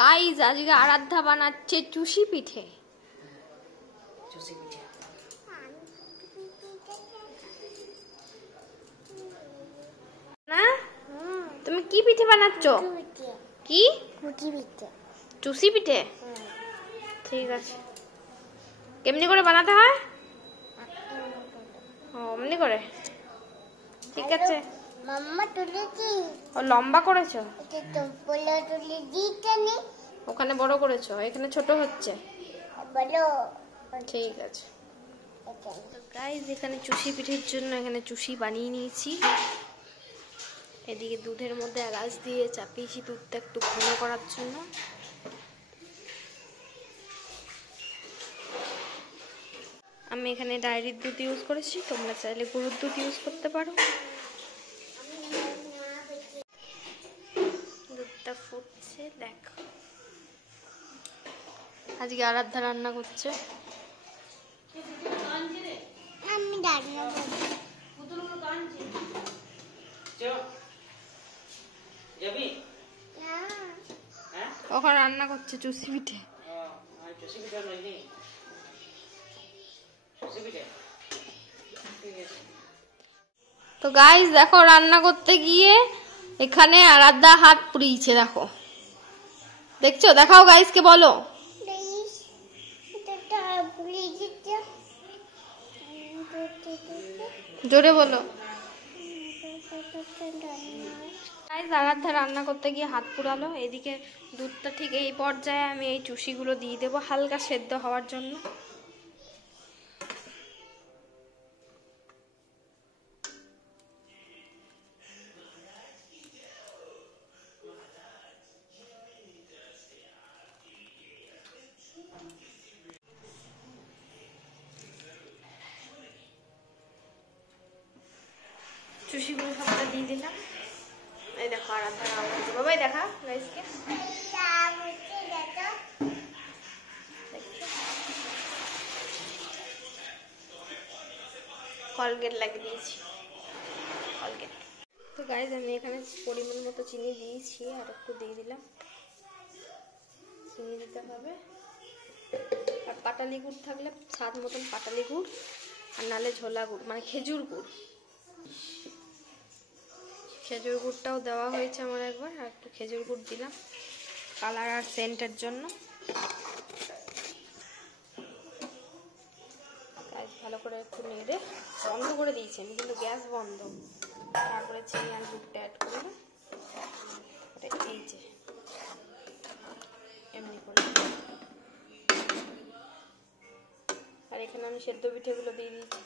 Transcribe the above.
Guys আজকে আরাধ্যা বানাচ্ছে চুষি পিঠে। চুষি পিঠে না তুমি কি পিঠে বানাচ্ছ? কি চুষি পিঠে? ঠিক আছে, কেমনি করে বানাতে হয়? অমনি করে? ঠিক আছে। মাম্মা তুলেছি। ও লম্বা করেছো? এটা তো বলে তুলে দিতে নি। ওখানে বড় করেছো, এখানে ছোট হচ্ছে। বলো। ঠিক আছে। তো গাইস এখানে চুষি পিঠের জন্য এখানে চুষি বানিয়ে নিয়েছি। এদিকে দুধের মধ্যে এলাচ দিয়ে চাপিয়েছি দুধটা একটু ঘন করার জন্য। আমি এখানে ডায়েরির দুধ ইউজ করেছি, তোমরা চাইলে গরুর দুধ ইউজ করতে পারো। দুধটা ফুটছে দেখো। আজকে আরাধ্যা রান্না করছে। আমি রান্না করব। ওখানে রান্না করছে চুষি পিঠে। তো গাইস দেখো রান্না করতে গিয়ে এখানে আরাধ্যা হাত পুড়িয়েছে, দেখো দেখছো? দেখাও গাইসকে, বলো জোরে বলো। গাইস আরাধ্যা রান্না করতে গিয়ে হাত পুড়ালো। এদিকে দুধটা ঠিক এই পর্যায়ে আমি এই চুষিগুলো দিয়ে দেবো হালকা সেদ্ধ হওয়ার জন্য। চুষিগুলো সবটা দিয়ে দিলাম। এই দেখো আরাধ্যা বাবাই দেখা গাইসকে। কলগেট লাগিয়ে দিয়েছি, কলগেট। তো গাইস আমি এখানে পরিমাণ মতো চিনি দিয়েছি, আর একটু দিয়ে দিলাম। চিনি দিতে হবে, আর পাটালি গুড় থাকলে স্বাদ মতন পাটালি গুড়, আর নালে ঝোলা গুড় মানে খেজুর গুড়। খেজুর গুড়টাও দেওয়া হয়েছে আমার একবার, আর একটু খেজুর গুড় দিলাম কালার আর সেন্টের জন্য। ভালো করে একটু নেড়ে বন্ধ করে দিয়েছি আমি, কিন্তু গ্যাস বন্ধ। তারপরে চিনি আর গুড়টা অ্যাড করবো। এই যে এমনি করে, আর এখানে আমি সেদ্ধ পিঠেগুলো দিয়ে দিয়েছি।